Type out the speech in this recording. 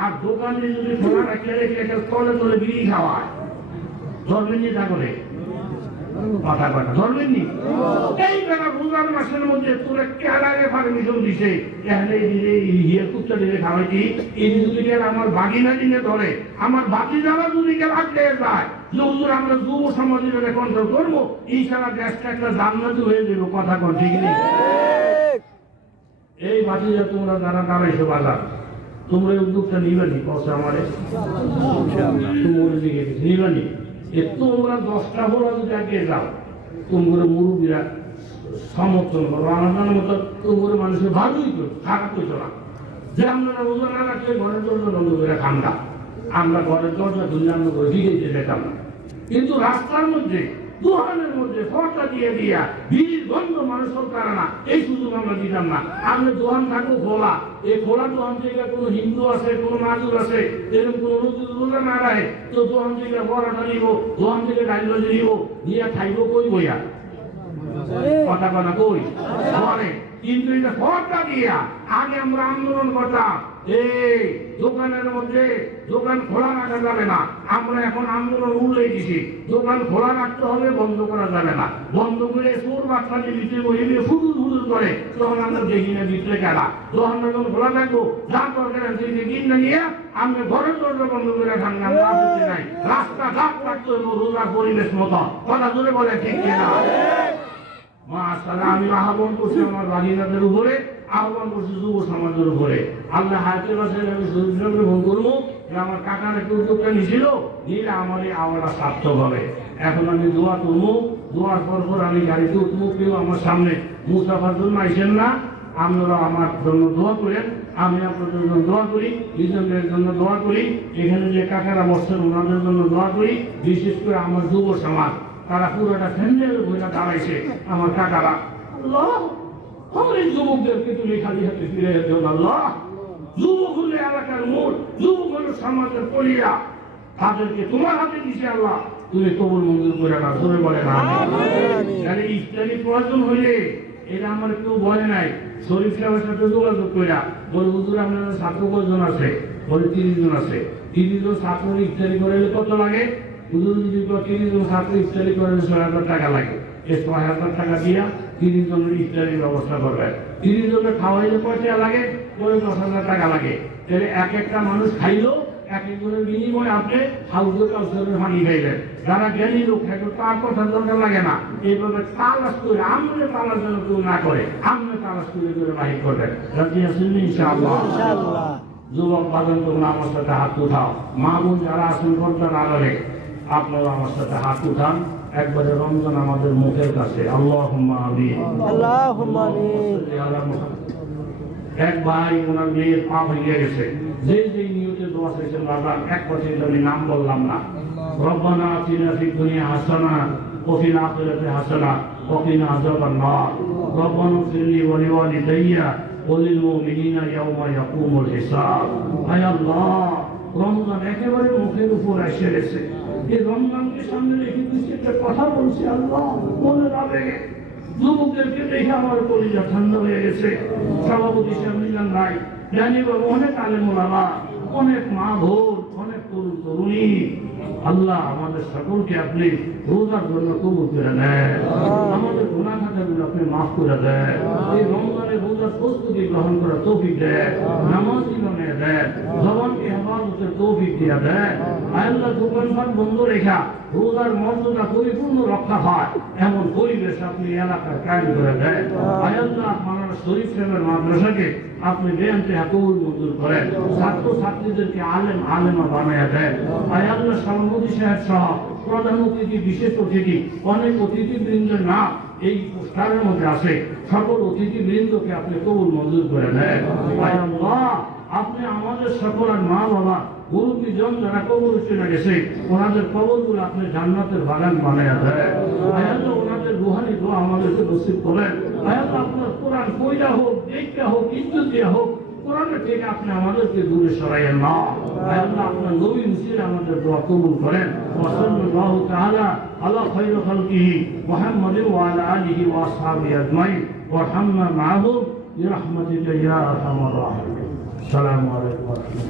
আর দোকানে যদি খোলা রাখলে তলে তলে বিড়ি খাওয়ায় ধরবেন নি তা করে কথা কথা ধরবেন নি এই বেলা রোজার মাসের মধ্যে তোরা ক্যালারে পারমিশন দিছে এখানে ইয়ে কুত্তা দিলে খাওয়াইছি এই যদি আমার বাগিনা দিনে ধরে আমার বাকি যারা যদি রাখলে যায় যে আমরা যুব সমাজের কন্ট্রোল করবো এই সারা দেশটা একটা জান্নাতি হয়ে যাবো কথা কর ঠিক নেই এই বাতিজা তোমরা যারা দাঁড়াইছো বাজার তোমরা উদ্যোগটা নিবানি পয়সা আমারে তোমার দিকে নিবানি তোমরা 10টা বড় যদি আগে যাও তোমরা মুরুবীরা সমর্থন করো আলাদার মতো তোমরা মানুষের ভালোই করো খারাপ করছো না যে আমরা রোজা না রাখলে ঘরের দরজা বন্ধ করে খান্দা আমরা ঘরের দরজা খুললে আমরা করে ফিরে যেতাম না কিন্তু রাস্তার মধ্যে দোকানের মধ্যে ফটা দিয়ে দিয়া ভিড় বন্ধ মানুষের কারণা এই সুযোগ আমরা দিতাম না আমরা দোকান থাকবো খোলা এই খোলা দোকান থেকে কোনো হিন্দু আছে কোনো মাজুর আছে এরকম কোনো রোজা না রাখে তো দোকান থেকে বড়াটা নিব দোকান থেকে ডাইল নিব নিয়ে খাইব কই বইয়া কথা কথা কই ঘরে কিন্তু এটা ফটা দিয়া আগে আমরা আন্দোলন করতাম এই দোকানের মধ্যে দোকান খোলা রাখা যাবে না আমরা এখন আন্দোলন উল্লেখ দিছি দোকান খোলা রাখতে হবে বন্ধ করা যাবে না বন্ধ করে চোর বাচ্চাদের ভিতরে বসে ফুটুল ফুটুল করে তখন আমরা দেখি না ভিতরে খেলা দোকান যখন খোলা থাকবো যা দরকার কিন না নিয়ে আমরা ঘরের দরজা বন্ধ করে খান আমরা আপত্তি নাই রাস্তা ঘাট রাখতে হবে রোজার পরিবেশ মতো কথা জোরে বলে ঠিক কিনা আমি আহ্বান করছি আমার বাগিনাদের উপরে আহ্বান করছি যুব সমাজের উপরে আল্লাহ হাতের বাসায় আমি শরীর ফোন করবো যে আমার কাকার একটু উদ্যোগটা নিয়েছিল নিলে আমার এই আওয়াজটা সার্থক হবে এখন আমি দোয়া তুলবো দোয়ার পর আমি গাড়িতে উঠবো কেউ আমার সামনে মুসাফার জন্য আইসেন না আপনারা আমার জন্য দোয়া করেন আমি আপনাদের জন্য দোয়া করি নিজেদের জন্য দোয়া করি এখানে যে কাকারা বসছেন ওনাদের জন্য দোয়া করি বিশেষ করে আমার যুব সমাজ তারা পুরোটা ফ্যান্ডেল বইটা দাঁড়াইছে আমার কাকারা আল্লাহ আমার এই যুবকদেরকে তুমি খালি হাতে ফিরে যেতে হবে আল্লাহ যুবক হলে এলাকার মূল যুবক হলো সমাজের কলিয়া তাদেরকে তোমার হাতে দিছে আল্লাহ তুমি কবুল মঞ্জুর করে না ধরে বলে না ইফতারি প্রয়োজন হইলে এটা আমার কেউ বলে নাই শরীফ সাহেবের সাথে যোগাযোগ করে বলে হুজুর আপনার ছাত্র কজন আছে বলে 30 জন আছে 30 জন ছাত্র ইফতারি করে কত লাগে হুজুর যদি 30 জন ছাত্র ইফতারি করে 6,000 টাকা লাগে এই 6,000 টাকা দিয়া 30 জনের ইফতারির ব্যবস্থা করবে 30 জনের খাওয়াইলে পয়সা লাগে 10,000 টাকা লাগে তাহলে এক একটা মানুষ খাইলো এক একজনের বিনিময়ে আপনি হাউজের কাউসারের পানি খাইলেন যারা জ্ঞানী লোক থাকে তার কথা দরকার লাগে না এইভাবে তালাশ করে আমনে তালাশ যেন কেউ না করে আমনে তালাশ করে বাহির করবেন রাজি আছেন ইনশাআল্লাহ যুবক বাদন তোমরা আমার সাথে হাত উঠাও মা বোন যারা আছেন পর্দার আড়ালে আপনারা আমার সাথে হাত উঠান একবারে রমজান আমাদের মুখের কাছে আল্লাহুম্মা আমিন আল্লাহুম্মা আমিন এক ভাই ওনার মেয়ের পা ভেঙে গেছে যে নিয়তে দোয়া চাইছেন বাবা এক বছর আমি নাম বললাম না রব্বানা আতিনা ফিদ দুনিয়া হাসানা ওয়া ফিল আখিরাতি হাসানা ওয়া কিনা আযাবান নার রব্বানা ফিরলি ওয়া লিওয়ালিদাইয়া ওয়া লিল মুমিনিনা ইয়াওমা ইয়াকুমুল হিসাব আয় আল্লাহ রমজান একেবারে মুখের উপর এসে গেছে এই রমজানকে সামনে রেখে দিচ্ছি একটা কথা বলছি আল্লাহ মনে রাখবে যুবকদেরকে দেখে আমার কলিজা ঠান্ডা হয়ে গেছে সভাপতি সামনে নাই জানি বাবু অনেক আলেম ওলামা অনেক মা বোন অনেক তরুণ তরুণী আল্লাহ আমাদের সকলকে আপনি রোজার জন্য কবুল করে দেন আমাদের গুনাহ খাতাগুলো আপনি মাফ করে দেন এই রমজানে রোজার প্রস্তুতি গ্রহণ করার তৌফিক দেন নামাজি বানিয়ে দেন জবানকে হেফাজতের তৌফিক দিয়ে দেন আল্লাহ দোকানপাট বন্ধ রেখা রোজার মর্যাদা পরিপূর্ণ রক্ষা হয় এমন পরিবেশ আপনি এলাকার কায়েম করে দেন আল্লাহ মাওলানা শরীফ সাহেবের মাদ্রাসাকে আপনি বেআইনি কবুল মঞ্জুর করেন ছাত্র ছাত্রীদেরকে আলেমা বানায়া দেন আল্লাহ সভাপতি সাহেব সহ প্রধান অতিথি বিশেষ অতিথি অনেক অতিথিবৃন্দের নাম এই পোস্টারের মধ্যে আছে সকল অতিথিবৃন্দকে আপনি কবুল মঞ্জুর করে দেন আল্লাহ আপনি আমাদের সকলের মা বাবা মুরব্বীজন যারা কবর চলে গেছে ওনাদের কবরগুলো আপনি জান্নাতের বাগান বানায়া দেন আল্লাহ ওনাদের রুহানি দোয়া আমাদেরকে নসিব করেন আল্লাহ আপনার কোরআন কইরা হোক দেখতে হোক ইজ্জত দিয়া হোক কোরআনের থেকে আপনি আমাদেরকে দূরে সরাইয়েন না। আল্লাহ আপনার নবী মুসলিম আমাদের দোয়া কবুল করেন। ওয়াসাল্লাল্লাহু তাআলা আলা খায়রি খালকিহি মুহাম্মাদিন ওয়া আলা আলিহি ওয়া আসহাবিহি আজমাইন ওয়ারহামনা মাআহুম বিরহমাতিকা ইয়া আরহামার রাহিমিন। আসসালামু আলাইকুম ওয়া রাহমাতুল্লাহ।